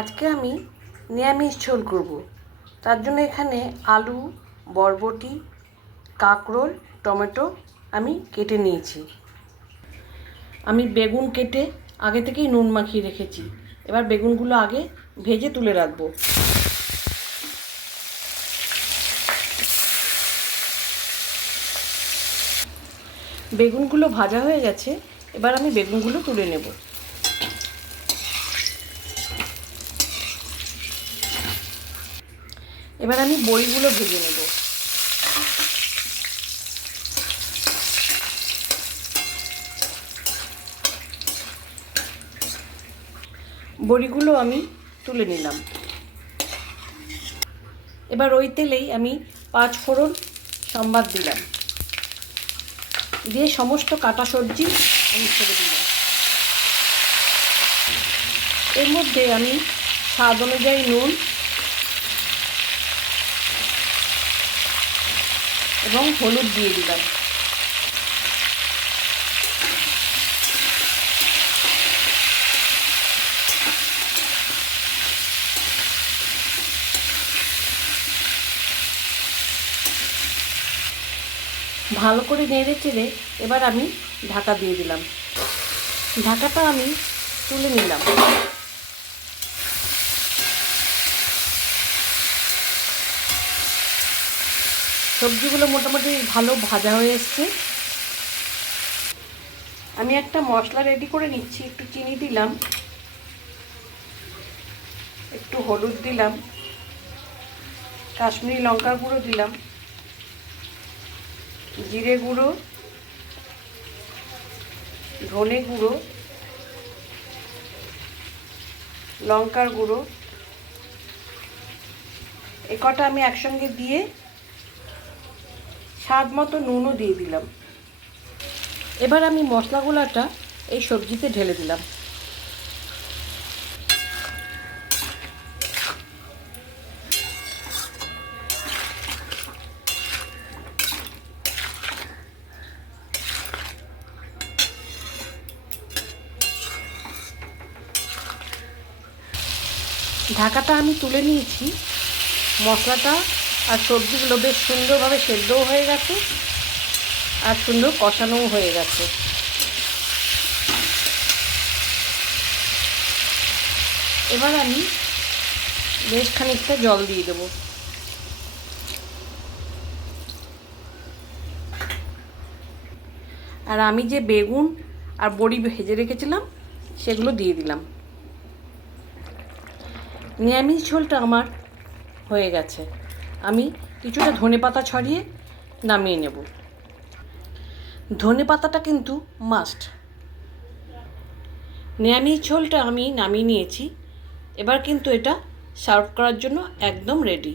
আজকে আমি নিরামিষ ঝোল করব। তার জন্য এখানে আলু, বরবটি, কাঁকরোল, টমেটো আমি কেটে নিয়েছি। আমি বেগুন কেটে আগে থেকেই নুন মাখিয়ে রেখেছি। এবার বেগুনগুলো আগে ভেজে তুলে রাখবো। বেগুনগুলো ভাজা হয়ে গেছে, এবার আমি বেগুনগুলো তুলে নেব। এবার আমি বড়িগুলো ভেজে নেব। বড়িগুলো আমি তুলে নিলাম। এবার ওই তেলেই আমি 5 ফোড়ন সম্বাদ দিলাম, দিয়ে সমস্ত কাটা সবজি আমি ছেড়ে দিলাম। এর মধ্যে আমি স্বাদ অনুযায়ী নুন এবং হলুদ দিয়ে দিলাম। ভালো করে নেড়ে চেড়ে এবার আমি ঢাকা দিয়ে দিলাম। ঢাকাটা আমি তুলে নিলাম। সবজিগুলো মোটামুটি ভালো ভাজা হয়ে এসছে। আমি একটা মশলা রেডি করে নিচ্ছি। একটু চিনি দিলাম, একটু হলুদ দিলাম, কাশ্মীরি লঙ্কার গুঁড়ো দিলাম, জিরে গুঁড়ো, ধনে গুঁড়ো, লঙ্কার গুঁড়ো, এ কটা আমি একসঙ্গে দিয়ে স্বাদ মতো নুনও দিয়ে দিলাম। এবার আমি মশলাগুলোটা এই সবজিতে ঢেলে দিলাম। ঢাকাটা আমি তুলে নিয়েছি। মশলাটা আর সবজিগুলো বেশ সুন্দরভাবে সেদ্ধও হয়ে গেছে আর সুন্দর কষানোও হয়ে গেছে। এবার আমি বেশ খানিকটা জল দিয়ে দেবো। আর আমি যে বেগুন আর বড়ি ভেজে রেখেছিলাম সেগুলো দিয়ে দিলাম। নিরামিষ ঝোলটা আমার হয়ে গেছে। আমি কিছুটা ধনেপাতা ছড়িয়ে নামিয়ে নেব। ধনেপাতাটা কিন্তু মাস্ট। নিরামিষ ঝোলটা আমি নামিয়ে নিয়েছি। এবার কিন্তু এটা সার্ভ করার জন্য একদম রেডি।